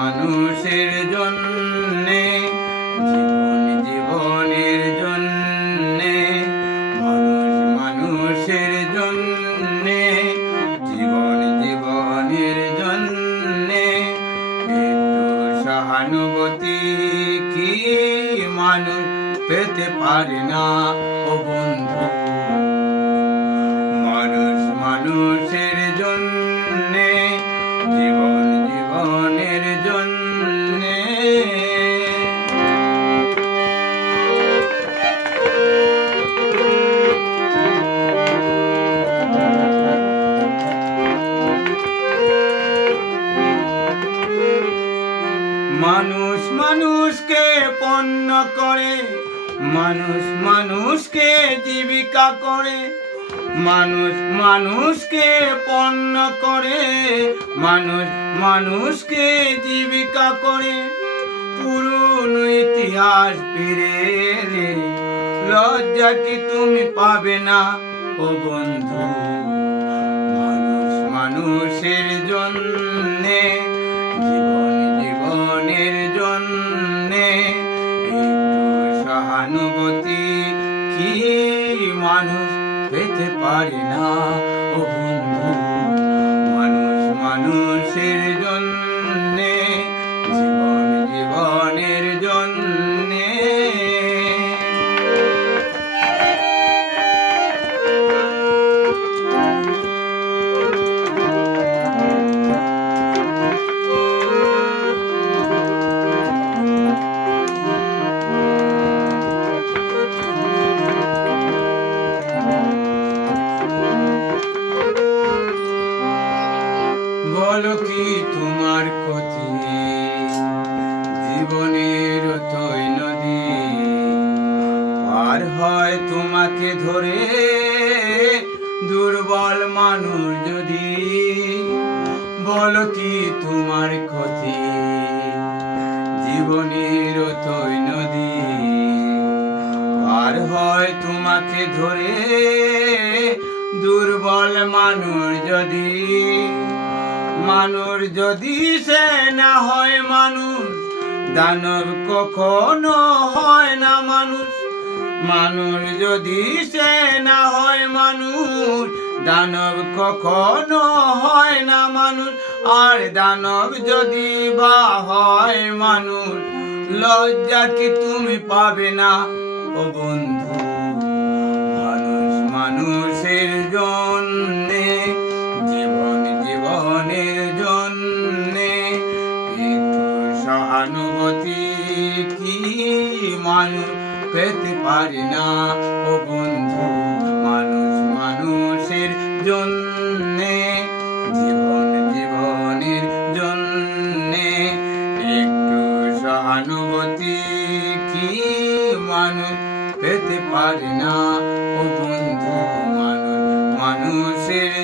মানুষের জন্যে, জীবন জীবনের জন্যে, মানুষ মানুষের জন্যে, জীবন জীবনের জন্যে একটু সহানুভূতি কি মানুষ পেতে পারে না ও বন্ধু। মানুষ মানুষের জন্যে, জীবন জীবনের জন্যে। মানুষ মানুষকে পণ্য করে, মানুষ মানুষকে জীবিকা করে, মানুষ মানুষকে পণ্য করে, মানুষ মানুষকে জীবিকা করে। পুরনো ইতিহাস ফিরে এলে লজ্জা কি তুমি পাবে না ও বন্ধু। মানুষ মানুষের জন্যে, জীবন জীবনের জন্যে একটু সহানুভূতি কি মানুষ পেতে পারে না ও বন্ধু। মানুষ মানুষের জন্যে, জীবন জীবনের জন্যে। বলো কি তোমার ক্ষতি, জীবনের অথই নদী পার হয় তোমাকে ধরে দুর্বল মানুষ যদি। বলো কি তোমার ক্ষতি, জীবনের অথই নদী পার হয় তোমাকে ধরে দুর্বল মানুষ যদি। মানুষ যদি সে না হয় মানুষ, দানব কখনো হয় না মানুষ। মানুষ যদি সে না হয় মানুষ, দানব কখনো হয় না মানুষ। আর দানব যদি বা হয় মানুষ, লজ্জা কি তুমি পাবে না ও বন্ধু। মানুষ মানুষের জন্যে, জীবন জীবনের জন্যে একটু সহানুভূতি কি মানুষ পেতে পারে না ও বন্ধু। মানুষ মানুষের জন্যে, জীবন জীবনের জন্যে একটু সহানুভূতি কি মানুষ পেতে পারে না ও বন্ধু। মানুষ মানুষের